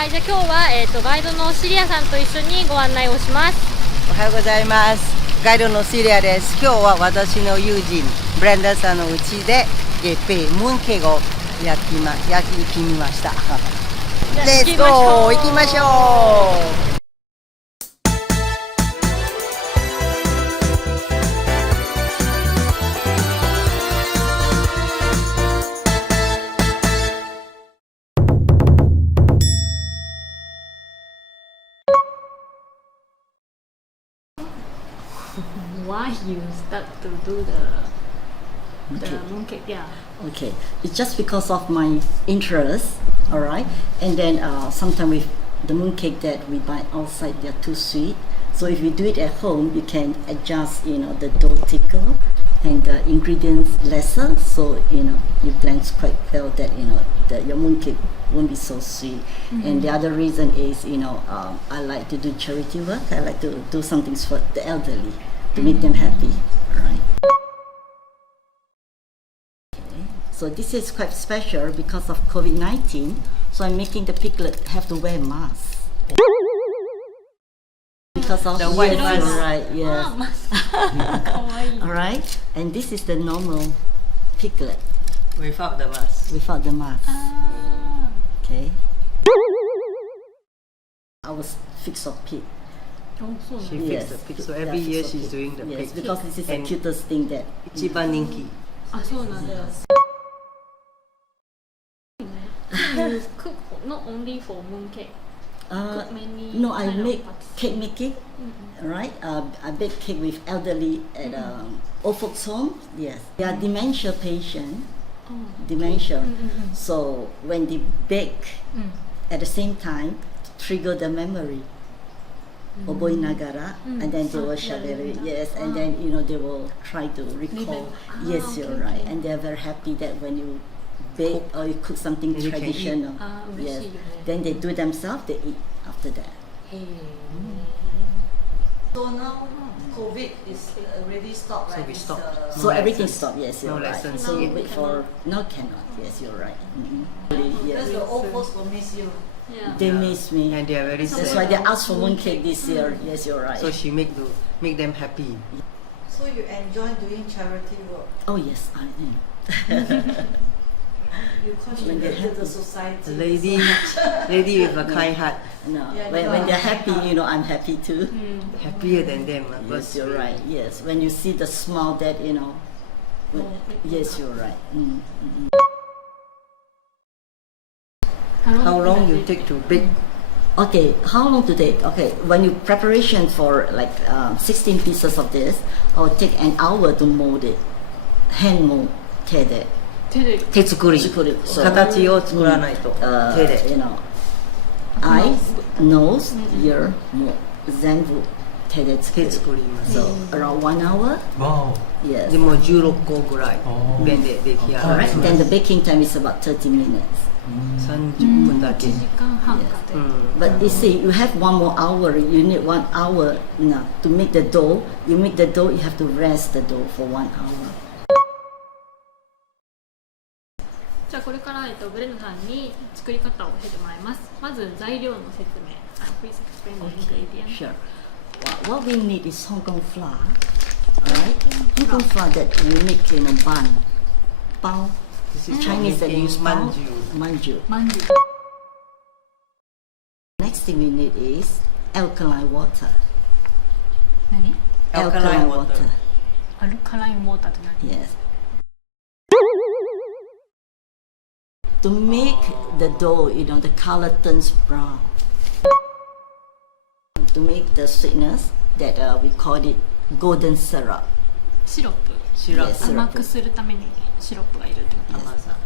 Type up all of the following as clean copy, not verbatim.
はい、じゃあ今日は、ガイドのシリアさんと一緒にご案内をします。おはようございます。ガイドのシリアです。今日は私の友人ブレンダさんのうちで月餅ムーンケーキを焼きみました。レッツゴー、行きましょう。Why you start to do the mooncake? Yeah. Okay, it's just because of my interest, all right. And then sometimes with the mooncake that we buy outside, they're too sweet. So if you do it at home, you can adjust, the dough thicker and the ingredients lesser. So you plan quite well that that your mooncake won't be so sweet. And the other reason is I like to do charity work. I like to do something for the elderly to make them happy, right? So this is quite special because of COVID-19. So I'm making the piglet have to wear mask. Because of the white mask, right? Yes. All right. And this is the normal piglet Without the mask. without the mask. Okay. I was fixed of pig. She Yes. fixed the pig. So every year she's doing the Yes, pig. because this is the And cutest thing that. 一番人気。あ、そうなんだ。You cook not only for mooncake. Cook many No, I kind of make parts. cake making, right? I bake cake with elderly at old folks home. Yes, they are dementia patient. Dementia. So when they bake at the same time, trigger the memory. Oboe nagara, and then they will share it. Yes, and then they will try to recall. Yes, you're right, and they're very happy that when you bake or you cook something And you can eat. traditional, yes, then they do themselves. They eat after that. So now COVID is already stopped, So right? we It's, stopped. So No everything lessons. stopped. Yes, you're No right. lessons. So we Now wait for now cannot. Yes, you're right. Because Yes, the old folks will miss you. Yeah. they miss me. And they are very That's sad. why they asked for mooncake this year. Yes, you're right. So she make them happy. So you enjoy doing charity work. Oh yes, I am. You contribute to the society. Lady with a kind heart. No, Yeah, when you they're are. happy, I'm happy too. Happier than them. Yes, you're right. Yes, when you see the smile that yes, you're right. How long you take to bake? Okay, how long to take? Okay, when you preparation for like 16 pieces of this, I will take an hour to mold it, hand mold, 手で。手作り。作る。So, 形を作らないと。手で。 eyes, nose, ear, もう全部手で作る。手作ります。 So around 1 hour. Wow. Yes. でも16個ぐらいペンで出来上が Alright. る。 Then the baking time is about 30 minutes. 30分だけ。1時間半かけて。But you see, you have 1 more hour. You need 1 hour to make the dough. You make the dough. You have to rest the dough for 1 hour. じゃあこれから、ブレンダさんに作り方を教えてもらいます。まず材料の説明。Please explain the ingredients. Sure. What we need is Hong Kong flour. Alright? Hong Kong flour that we make in a bun. Bao. This is Chinese that making use bao. manju. Manju. まんじゅう。 Next thing we need is alkaline water. 何？ Alkaline water. アルカラインウォーターって何？ Yes. To make the dough, the color turns brown. To make the sweetness that we call it golden syrup. シロップ。シラ Yes. 甘くするためにシロップがいるってこと。甘さ。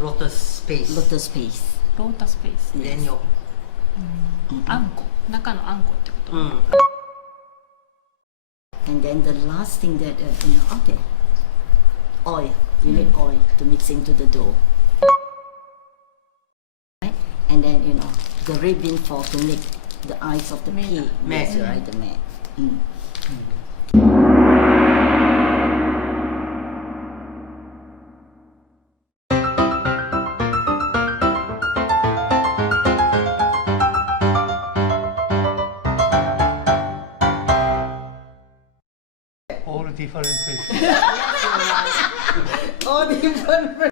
ロータスペース。 Lotus paste. ロータスペース。練乳。あんこ。中のあんこってこと。うん。 And then the last thing that, okay, oil. You need oil to mix into the dough. Right? And then, the red bean flour to make the eyes of the pig. Mat. Yes, right, the mat. different places. All different